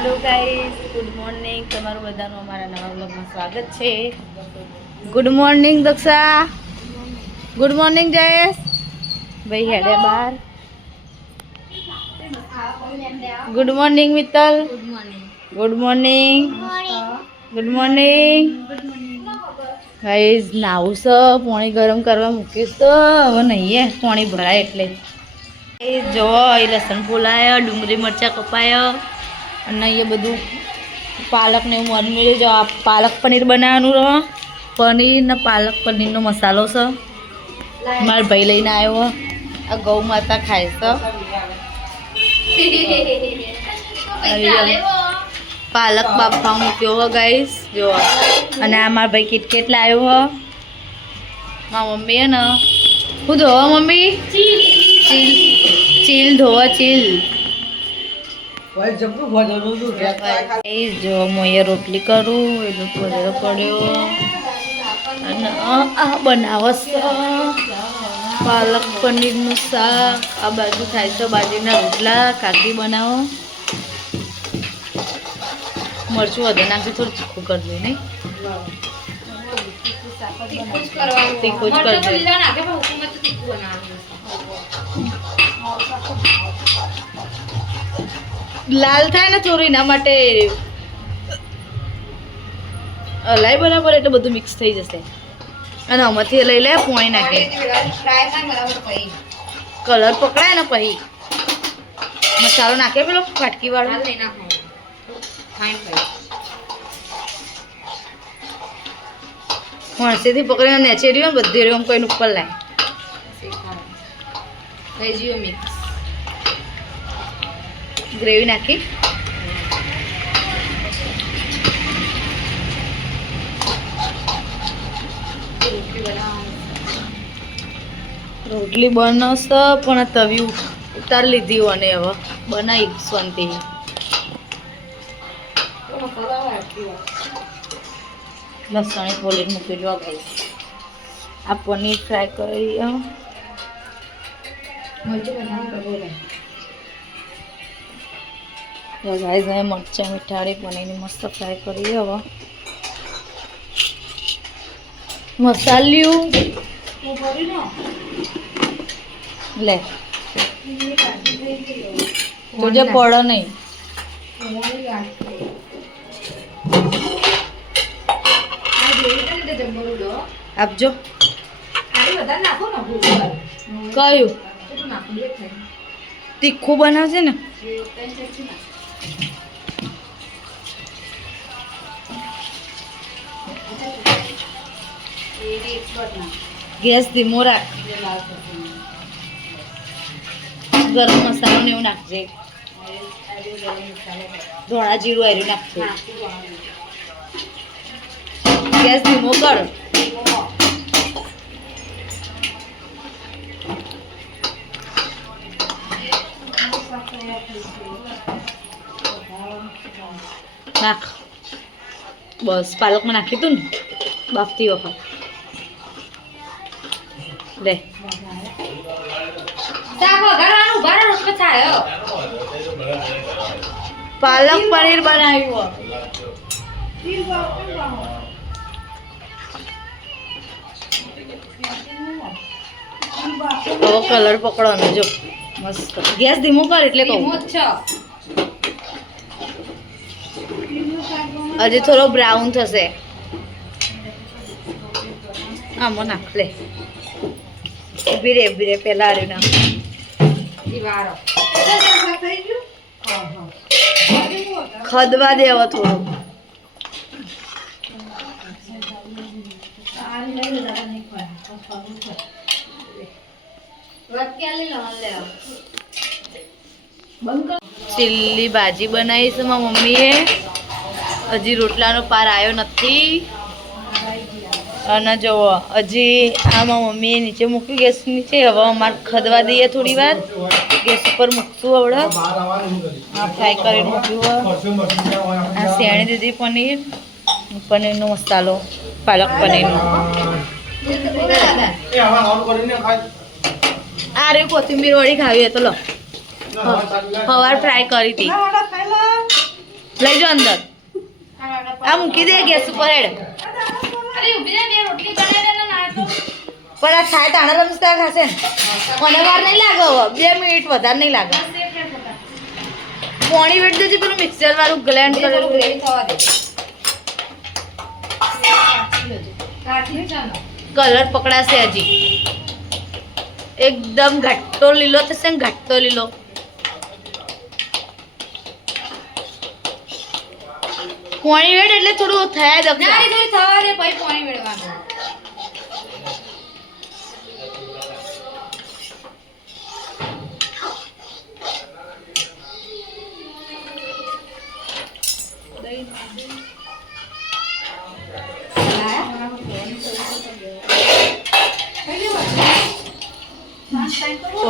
Hello guys, good morning. તમારું બધાનું અમારા નવા બ્લોગમાં સ્વાગત છે. Good morning Daksha, good morning Jayesh ભાઈ હેડે બહાર. Good morning Mittal, good morning, good morning. Guys નાવું છે, પાણી ગરમ કરવા મૂકીશ તો હવે નહીં પાણી ભરાય એટલે. જો લસણ ફોલાયો, ડુંગળી મરચાં કપાયો અને અહીંયા બધું પાલક ને એવું મરી જો આ પાલક પનીર બનાવવાનું રહો. પનીર ને પાલક પનીરનો મસાલો છે. મારા ભાઈ લઈને આવ્યો. આ ગૌ માતા ખાય છે. પાલક બાફા મૂક્યો હો ગાઈસ જો. અને આ મારા ભાઈ કિટકેટ લાવ્યો હો. મારા મમ્મી હે ને હું ધોવા મમ્મી ચીલ ધોવા ચીલ. જો હું અહીંયા રોટલી કરું એ લોકો વધારે પડ્યો અને આ બનાવસ પાલક પનીરનું શાક. આ બાજુ થાય છે બાજરીના રોટલા. કાકડી બનાવો. મરચું વધારે નાખી થોડું તીખું કરજો નહીં. તીખું જ કરજો. લાલ થાય ને થોડું એના માટે હલાય બરાબર એટલે બધું મિક્સ થઈ જશે. અને આમાંથી લઈ લે પોણી નાખે કલર પકડાય ને પછી મસાલો નાખે પેલો ફાટકી વાળો. મણસીથી પકડીને નેચેરી હોય બધી રહ્યું કોઈને ઉપર લાય થઈ ગયું મિક્સ. ગ્રેવી નાખી રોટલી બનાવશે પણ તવી ઉતારી લીધી અને હવે બનાવી શાંતિ. લસણ ફોલી મૂકી જો ગાઈસ. આ પનીર ફ્રાય કરી ગાઈસ. હવે મરચાં મીઠાડી પનીરની મસ્ત ફ્રાય કરી. હવે મસાલ્યું લે તુજે પડો નહીં. આપજો કયું તીખું બનાવશે ને. ગેસ ધીમો રાખ. ગરમ મસાલો ને એવું નાખજે. ધોળા જીરું આર્યું નાખજો. ગેસ ધીમો કર. નાખ બસ. પાલકમાં નાખી તું ને બાફતી વખત લે. પાલક પનીર બનાવ્યું. હવે કલર પકડવાનો જો મસ્ત. ગેસ ધીમો કર એટલે કહું. હજી થોડો બ્રાઉન થશે. આમાં નાખ લે. ઉભી રે પેલા આર્યું નાખ. ખદવા દેવો થોડું. ચીલી ભાજી બનાવી છે મારી મમ્મીએ. હજી રોટલાનો પાર આવ્યો નથી. અને જુઓ હજી આમાં મમ્મીએ નીચે મૂક્યું ગેસ નીચે. હવે અમારે ખદવા દઈએ થોડી વાર. ગેસ ઉપર મૂકશું આવડે. આ ફ્રાય કરીને મૂક્યું. આ શેણી દીધી પનીર. પનીરનો મસાલો પાલક પનીરનો. આ રે કોથમીર વળી ખાવી હોય તો લો. સવાર ફ્રાય કરી હતી. લઈ જાઓ અંદર. આ મૂકી દે ગેસ ઉપર હેડ. પણ આ થાય તાણા રમતા ખાશે ને મને વાર નહીં લાગે હવે 2 મિનિટ વધારે નહીં લાગે. પાણી વેટ દેજે પેલું મિક્સર વાળું ગ્લેન્ડ કરેલું કલર પકડાશે હજી. એકદમ ઘાટો લીલો થશે ને ઘાટો લીલો. પાણી વેડ એટલે થોડું થાય દક્ષા થોડી થવા દે પછી પાણી વેડવાનું.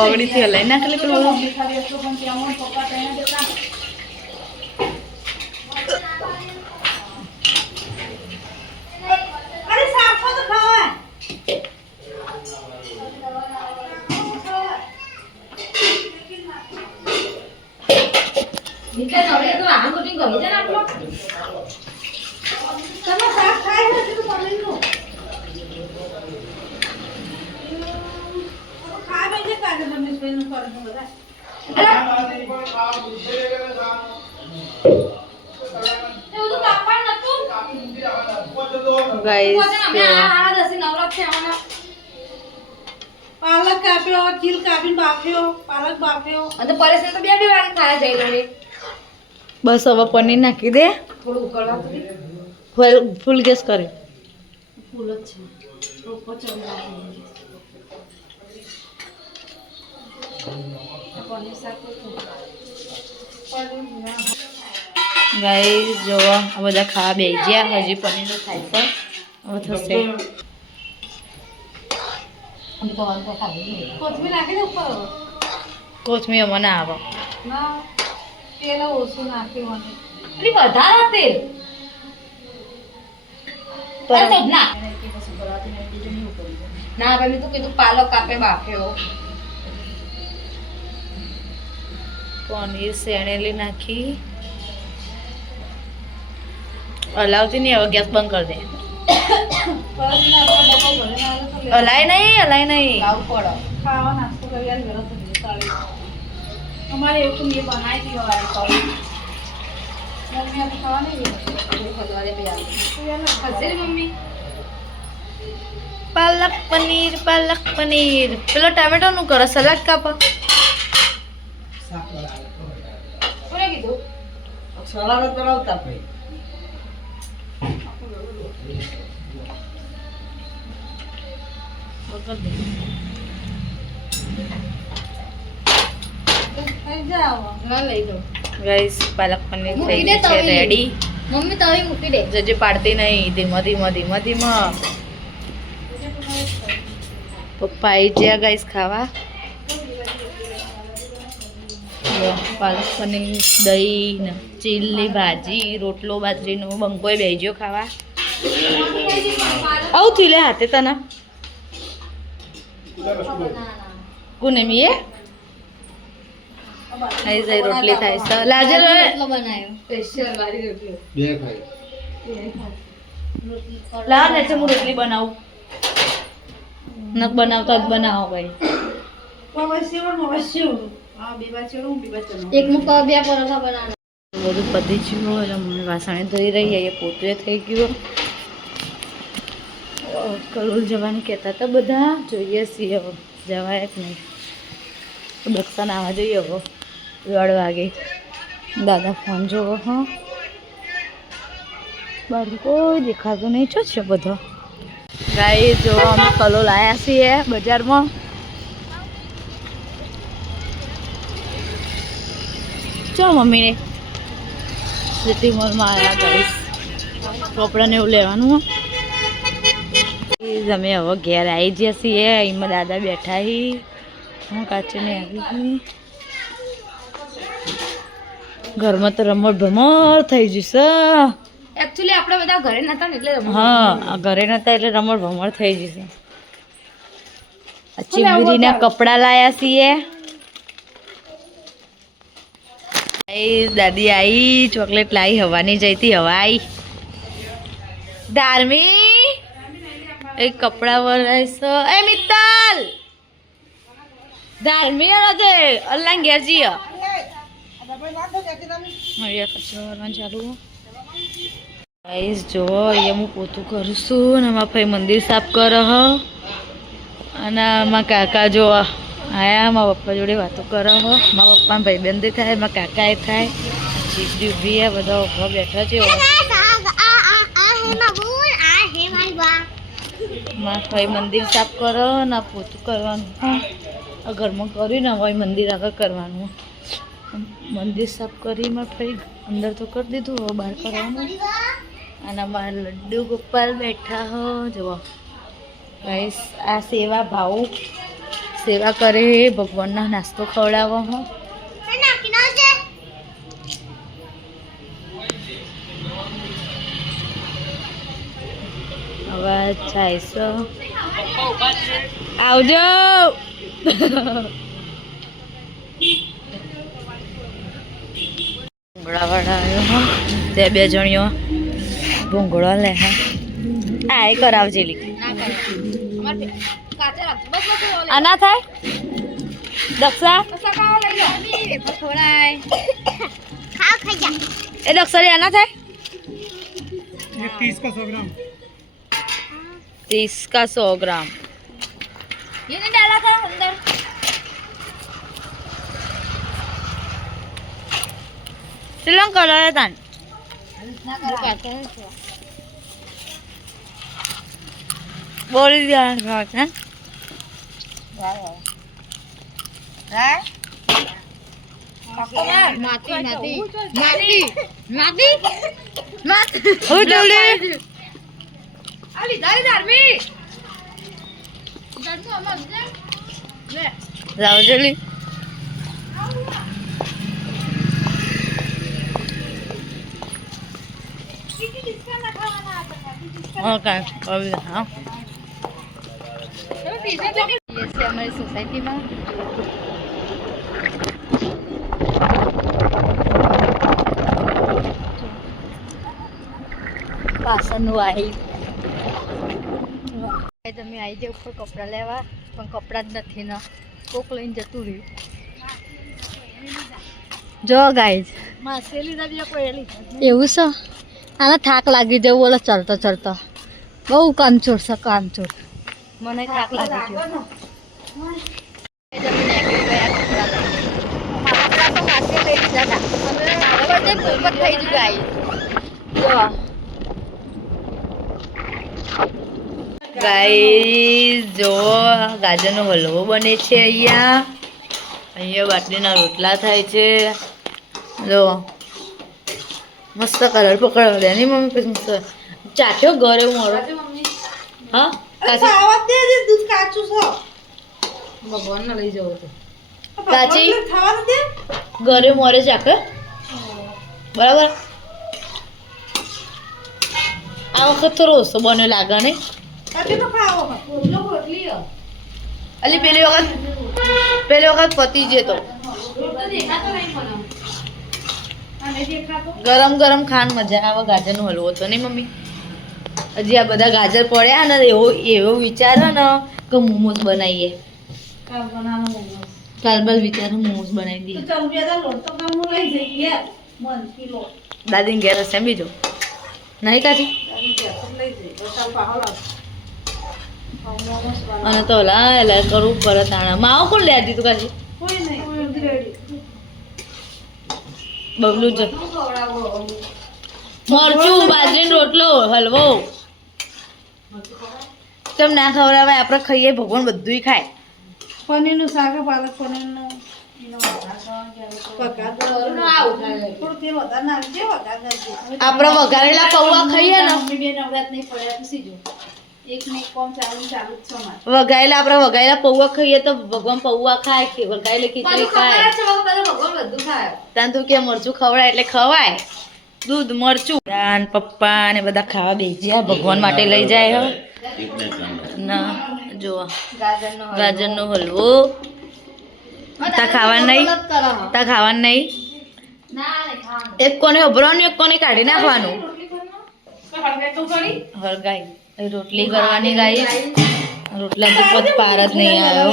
ઓગળી થી હલાઈ નાખે પેલું પાલક કાપ્યો, ચીલ કાપીને બાફ્યો, પાલક બાફ્યો અને પરેશ તો 2 વાગે ખાયા જઈ રે. બસ હવે પનીર નાખી દે. થોડું ઉકળવા ફૂલ ગેસ કરે. ફૂલ જ છે ઉપર ગાઈસ જો આ બધા ખાવા બેસી ગયા. હજી પનીર થાય છે હવે થશે. કોથમીર નાખી દે ઉપર. કોથમીર મને આવે ના તેલ ઓછું નાખ્યું મને વધારે તેલ ના ભાઈ તું કીધું પાલક કાપે બાફ્યો. પનીર શેણેલી નાખી હલાવતી નહીં. હવે ગેસ બંધ કરી દે. હલાય નહીં ખાવા નાસ્તો કરી અમારે એવું મેં બનાવી દીધો મમ્મી ખાવા નહીં મમ્મી. પાલક પનીર પેલો ટામેટો નું કરો સલાડ કાપા. કોને કીધું સલાડ બનાવતા ભાઈ. ગાઈસ પાલક પનીર થઈ ગઈ છે રેડી. મમ્મી તવી મૂકી દે. જજે પાડતી નહીં. ધીમા પપ્પા આવી ગયા ગાઈસ ખાવા. પાલક પનીર દહીં ચીલની ભાજી રોટલો બાજરીનો બંકોય બેસજો ખાવા. આવું થયું લે હાથે તને કોને મીએ ખાઈ જાય રોટલી થાય છે. લાજે બનાવ્યો સ્પેશિયલ વાળી રોટલી બે ખાઈ લા ને હું રોટલી બનાવું ન બનાવતો જ બનાવો ભાઈ. એક મુક બે પરોઠા બનાવવાના. બધું પતી ગયું એટલે મને વાસણે ધોઈ રહી. એ પોતે થઈ ગયું. કલોલ જવાનું કહેતા હતા બધા. જોઈએ છીએ હવે જવાય જ નહીં. દક્ષાને આવવા જોઈએ હવે 1:30 વાગે. દાદા ફોન જોવો. હા બહાર કોઈ દેખાતું નહીં. છો છે બધો ગાય જો અમે કલોલ આવ્યા છીએ બજારમાં. ચો મમ્મીને સિટી મોલમાં આવ્યા ગાઈસ. કપડાને એવું લેવાનું. અમે હવે ઘેર આવી ગયા છીએ. એમાં દાદા બેઠા હી. હું કાચીને આવી. ઘરમાં તો રમણ ભમર થઈ જશે. એકચ્યુઅલી આપણે બધા ઘરે નતા ને એટલે હા ઘરે નતા એટલે રમણ ભમર થઈ જશે. ચીબરીના કપડા લાયા છીએ. દાદી आई ચોકલેટ लाई હવાની જઈતી હવા आई धार्मी एक कपड़ा वराइस ए मित्तल धार्मी अरे अल्लाह घेर जी मरिया कचरो वरवान चालू गाइस जो ये मु पोतू करू છું ને મારા ભાઈ મંદિર સાફ કરે હ અને મારા કાકા જો આયા મારા પપ્પા જોડે વાતો કરે હ મારા પપ્પા ભાઈ બેન થાય મારા કાકા એ થાય જીજુ ભી આ બધા ઉભા બેઠા છે મારા ભાઈ મંદિર સાફ કરો ને પોતું કરવાનું આ ઘરમાં કર્યું ને હવે મંદિર આગળ કરવાનું મંદિર સાફ કરી મારા ભાઈ અંદર તો કરી દીધું હવે બહાર કરવાનું અને મારા લડ્ડુ ગોપાલ બેઠા હો જુઓ ગાઈસ આ સેવા ભાવ સેવા કરે ભગવાનનો નાસ્તો ખવડાવો હો હવે ચાઈસો આવજો ભૂંગળાવાળા આવ્યો હો તે બે જણીઓ ભૂંગળો લે હે આ એ કરાવજેલી આ ના થાય દક્ષા એ દક્ષા આ ના થાય 30 का 100 ग्राम 30 का 100 ग्राम ये नहीं डाला था अंदर सिलंग कर रहा था बोल दिया है माती माती माती माती माती ओ डोले Ali, dai Dharmi. Dharmi amat deh. Le. Law jeli. Okay, अभी हाँ ये हमारी सोसाइटी में પાસન વાહી તમે આવી જાવ ઉપર કપડાં લેવા પણ કપડાં જ નથી ને કોક લઈને જતું રહ્યું જો ગાઈઝ એવું છે આને થાક લાગી જવું બોલો ચડતો ચડતો બહુ કામચોર છે કામચોર મને થાક લાગી ગયો ગાઈસ જો ગાજરનો હલવો બને છે અહીંયા બાટલીના રોટલા થાય છે જો મસ્ત કલર પકડો દે ની મમ્મી પછી મસ્ત ચાખ્યો ઘરે મોરો હા દૂધ કાચું છે ભગવાનને લઈ જવો તો કાચી ઘરે મોરે ચાખે બરાબર આ વખત થોડો ઓછો બને લાગે નહીં અલી પેલી વખત પતી જતો ગરમ ગરમ ખાન મજા આવે ગાજરનો હલવો તો નહીં મમ્મી હજી આ બધા ગાજર પડ્યા ને એવો વિચાર ને કે મોમોસ બનાવીએ કાલ બાલ વિચાર મોમોસ બનાવી દઈએ દાદીને ઘેર હશે બીજો નહીં કાચી અને તો લા કરવું પડે તાણા માવો કોણ લે દીધું કાચી બબલું જ મરચું બાજરીનો રોટલો હલવો તેમ ના ખવડાવાય આપણે ખાઈએ ભગવાન બધું ખાય પનીરનું શાક પાલક પનીરનું આપણે વઘારેલા પૌવા ખાઈએ ને વઘારેલા આપણે વઘારેલા પૌવા ખાઈએ તો ભગવાન પૌવા ખાય કે વઘારેલી ખીચડી ખાય ત્યાં તું કે મરચું ખવડાય એટલે ખવાય દૂધ મરચું દાન પપ્પા ને બધા ખાવા બેસ્યા ભગવાન માટે લઈ જાય હો ના જો ગાજરનો હલવો તા ખાવા નહીં એક કોને ઉભરવાનું, એક કોને કાઢી નાખવાનું. હળગાઈ રોટલી કરવાની ગાઈસ. રોટલા તો પત પાર જ નહીં આવ્યો.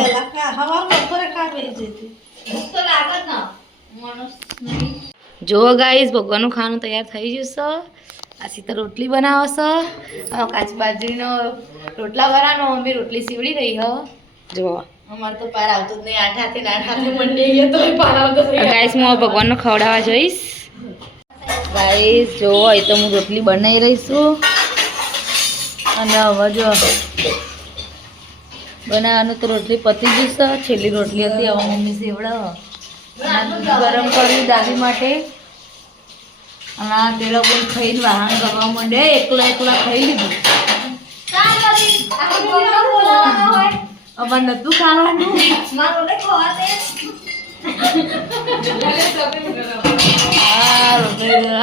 જો ગાઈસ ભગવાનનું ખાવાનું તૈયાર થઈ જશે. આ સીતા રોટલી બનાવશે. હવે કાચી બાજરીનો રોટલા કરવાનો. મમ્મી રોટલી સીવડી રહી હ. જો અમારે તો પાર આવતો જ નહીં. આઠ હાથે મંડી ગયો તો પાર આવતો. ગાઈસ હું ભગવાનનો ખવડાવવા જઈશ. ગાઈસ જો હોય તો હું રોટલી બનાવી રહીશું. અને હવે જો બનાવવાનું તો રોટલી પતી જશે. છેલ્લી રોટલી હતી હવે મમ્મી સેવડાવો. દૂધ ગરમ કર્યું દાદી માટે. અને આ તે લોકો ખાઈને વાહન કરવા માંડે. એકલા ખાઈ લીધું. અમારે નતું ખાવાનું.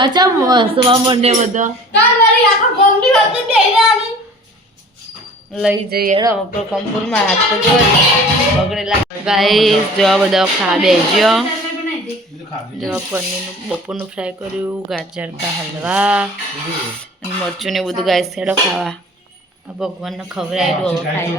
અચ્છા હસવા માંડે બધા. લઈ જઈએ આપણો કંપુરમાં હાથ તો જો બગડેલા. ગાઈસ જો બધા ખા બેસ્યો. જો પનીરનું બપોરનું ફ્રાય કર્યું. ગાજર કા હલવા અને મરચું ને બધું ગાઈસ છેડો ખાવા. આ ભગવાનને ખવડાવ્યું હવે ખાઈ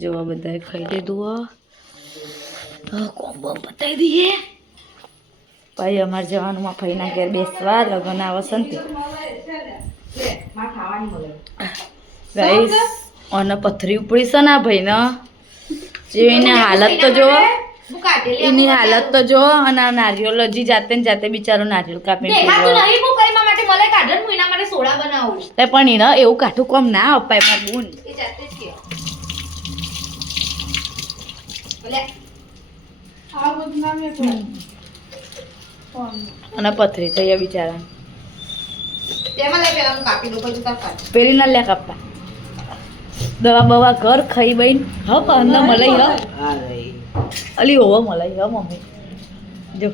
જોવા બધા ખાઈ લીધું. કોમ્બો બતાવી દઈએ. ભાઈ અમારે જવાનું માં ફઈના ઘેર બેસવા. લગ્ન આવશે ને ગાઈસ. અને પથરી ઉપડી છે ને ભાઈને. એની હાલત તો જો. એની હાલત તો જો. અને આ નારિયેળ હજી જાતે ને જાતે બિચારો નારિયેળ કાપીને પણ એને એવું કાઠું કોમ ના અપાય મારી બૂન. અને પથરી થઈ બિચારા. પેલી ના લે કાપવા. દવા બવા ઘર ખાઈ બઈ હ અંદર મલાઈ હ અલી હોવા મલાઈ હ મમ્મી જો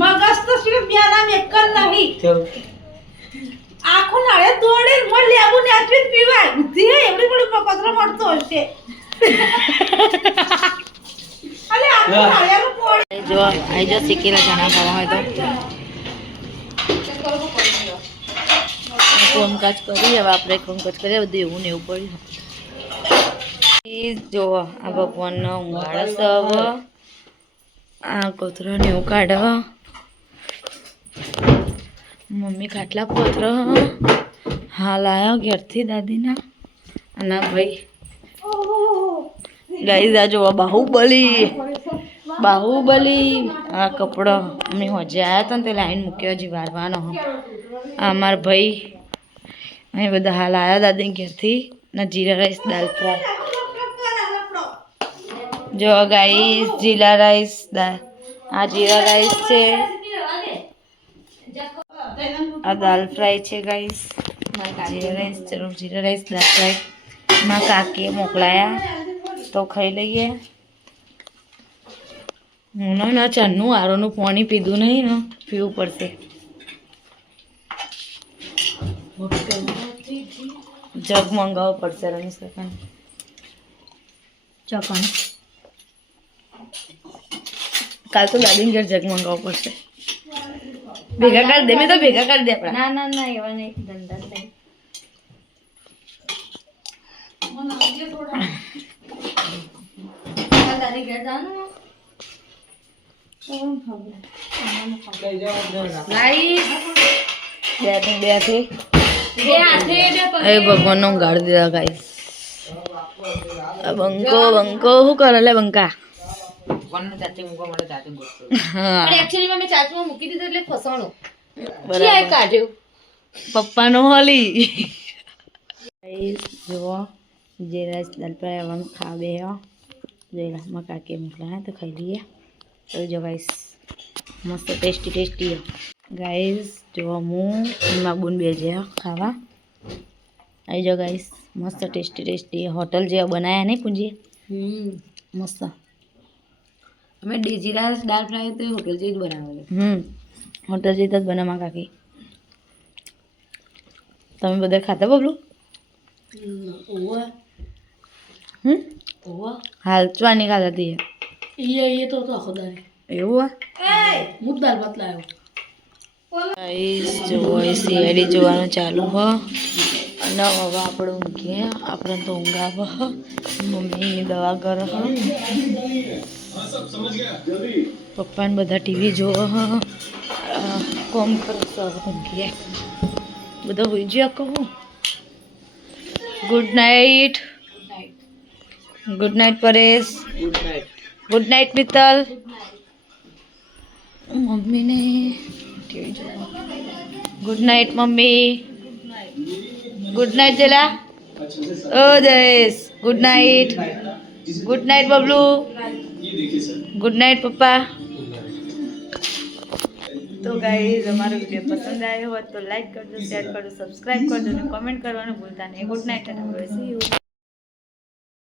મગજ તો સિર્ફ બ્યાના મેકર નહીં. આખો નાળે દોડે મળ લેબુ ને આચવીત પીવાય. બુદ્ધિ હે એવડી બડી પકડરો મળતો હશે. અલે આખો નાળેનો પોડ જો આઈ જો શીખેલા જણા ખાવા હોય તો કામકાજ કરી. હવે આપણે કામકાજ કરીએ. બધું એવું ને એવું પડ્યું. જો આ ભગવાનનો ઊંઘાડે છે. હવે આ કોતરો ને એવું કાઢવા. મમ્મી ખાટલા કોતરો હાલ આવ્યો ઘેરથી દાદીના. અને ભાઈ ગાઈસ આ જોવા બાહુબલી. આ કપડો અમે હોજે આવ્યા હતા ને તે લાઈન મૂક્યો હજી વારવાનો. આ અમારા ભાઈ અહીં બધા હાલ આવ્યા દાદી ઘેરથી. ને જીરા રાઈસ દાલ ફ્રાય. જો ગાઈસ જીરા રાઈસ આ જીરા રાઈસ છે. આ દાલ ફ્રાય છે ગાઈસ. જીરા રાઈસ ચલો જીરા રાઈસ દાલ ફ્રાય માં કાકીએ મોકલાયા તો ખાઈ લઈએ. હું ના ચાનું આરોનું પાણી પીધું નહીં ને પીવું પડશે. જગ મંગાવવો પડશે રમેશ કાકાને. ચકન કાલ તો દાદીને ઘેર જગ મંગાવવો પડશે. ભેગા કરી દે. મેં તો ભેગા કરી દે આપણા. ના એવા નહીં ધંધા નહીં. દાદી ઘેર જવાનું ભગવાન નો ગાડી દીધા ગાઈસ. બંકો શું કરે લે બંકા. પપ્પા નો હોલી જુઓ જે રાઈસ દાલ ફ્રાય ખાવે જોઈ કાકી મોકલા તો ખાઈ લઈએ. જો ગાઈસ મસ્ત ટેસ્ટી ગાઈસ. જો હું એમાં બૂન બે જે ખાવા આવી જાઓ ગાઈસ. મસ્ત ટેસ્ટી હોટલ જેવા બનાવ્યા નહીં પૂંજીએ. મસ્ત અમે જીરા દાળ ફ્રાય તો હોટલ જેવી જ બનાવે હોટલ જેવી જ બનાવવા કાકી. તમે બધા ખાતા બબલું? હાલ ચવાની ખાતા હતી એ તો આખો દાડી એવું હું દાળ ભાત લાવ્યો. જો સીઆઈડી જોવાનું ચાલુ હ અને હવે આપણે ઊંઘીએ. આપણે તો ઊંઘ આવે હ. મમ્મી દવા કરે હ. પપ્પાને બધા ટીવી જોવે હ. કોમ કરે સર ઊંઘીએ. બધા હોઈ ગયા કહું. Good night. Good night Paresh. Good night Mittal. મમ્મીને ટીવી જોવા. Good night mummy. Good night જેલા. ઓ Jayesh good night. Good night Bablu. Good night પપ્પા. તો ગાઈઝ અમારો વિડીયો પસંદ આવ્યો હોય તો લાઈક કરજો, શેર કરજો, સબસ્ક્રાઈબ કરજો અને કોમેન્ટ કરવાનું ભૂલતા નહીં. ગુડ નાઇટ અને સી યુ.